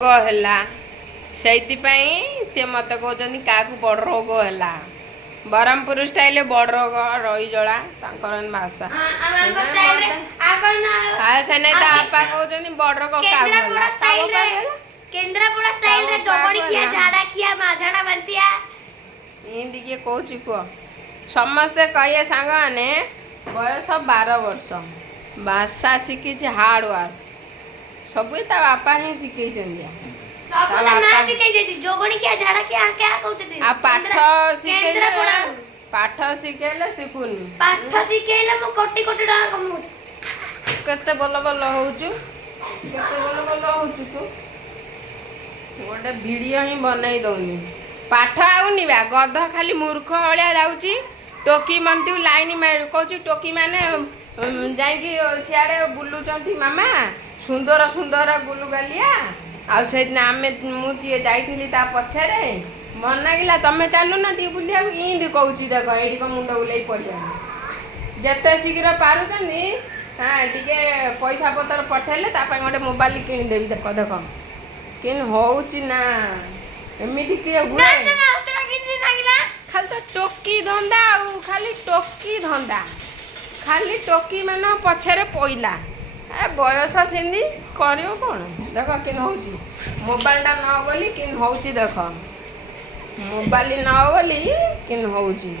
ହେଲା ସେଇଥିପାଇଁ ସେ ମତେ କହୁଛନ୍ତି କାହାକୁ ବଡ଼ ରୋଗ ହେଲା। ବ୍ରହ୍ମପୁର ଷ୍ଟାଇଲ ବଡ଼ ରୋଗ ରହିଜଳା ତାଙ୍କର ଭାଷା। ସେ ନାଇଁ ତା ବାପା କହୁଛନ୍ତି ବଡ଼ ରୋଗ କାହାକୁ ହେଲା। କେନ୍ଦ୍ରାପଡ଼ା ଷ୍ଟାଇଲରେ ଜଗଡ଼ି ଖିଆ ଝାଡ଼ା ଖିଆ ଝାଡ଼ା ବାନ୍ତିଆ ଏମିତି କିଏ କହୁଛି କୁହ। ସମସ୍ତେ କହିବେ ସାଙ୍ଗମାନେ ବୟସ 12 ବର୍ଷ ଭାଷା ଶିଖିଛି ହାର୍ଡ ୱାର୍କ ସବୁ ତା ବାପା ହିଁ ଶିଖେଇଛନ୍ତି। ପାଠ ଶିଖେଇଲେ ଶିଖୁନି ପାଠ ଶିଖେଇଲେ ମୁଁ କୋଟି କୋଟି ଟଙ୍କା କମଉଛି। କେତେ ଭଲ ଭଲ ହଉଛୁ କେତେ ଭଲ ଭଲ ହଉଛୁ ତୁ ଗୋଟେ ଭିଡ଼ିଓ ହିଁ ବନେଇ ଦଉନି। ପାଠ ଆଉନି ବା ଗଧ ଖାଲି ମୂର୍ଖ ଭଳିଆ ଯାଉଛି। ଟୋକି ମନ୍ତି ଲାଇନ କହୁଛି ଟୋକି ମାନେ ଯାଇକି ସିଆଡ଼େ ବୁଲୁଛନ୍ତି ମାମା ସୁନ୍ଦର ସୁନ୍ଦର ଗୁଲୁଗାଲିଆ। ଆଉ ସେଇଦିନ ମୁଁ ଟିକେ ଯାଇଥିଲି ତା ପଛରେ ମନ ଲାଗିଲା ତମେ ଚାଲୁନ ଟିକେ ବୁଲିବାକୁ ଇନ୍ତି କହୁଛି। ଦେଖ ଏଇଠି ମୁଣ୍ଡ ବୁଲେଇ ପଡ଼ିଯାଉଛି। ଯେତେ ଶୀଘ୍ର ପାରୁଛନ୍ତି ଟିକେ ପଇସା ପତ୍ର ପଠେଇଲେ ତା ପାଇଁ ଗୋଟେ ମୋବାଇଲ କିଣିଦେବି। ଦେଖ ଦେଖ କେମିତି ହଉଛି ନା ଏମିତି କିଏ ହୁଏ। ଖାଲି ତ ଟୋକି ଧନ୍ଦା ଆଉ ଖାଲି ଟୋକି ଧନ୍ଦା ଖାଲି ଟୋକି ମାନ ପଛରେ ପଇଲା ବୟସ ସେମିତି କରିବ କଣ। ଦେଖ କେମିତି ହଉଛି ମୋବାଇଲଟା ନ ବୋଲି କେମିତି ହଉଛି। ଦେଖ ମୋବାଇଲ ନ ବୋଲି କେମିତି ହଉଛି।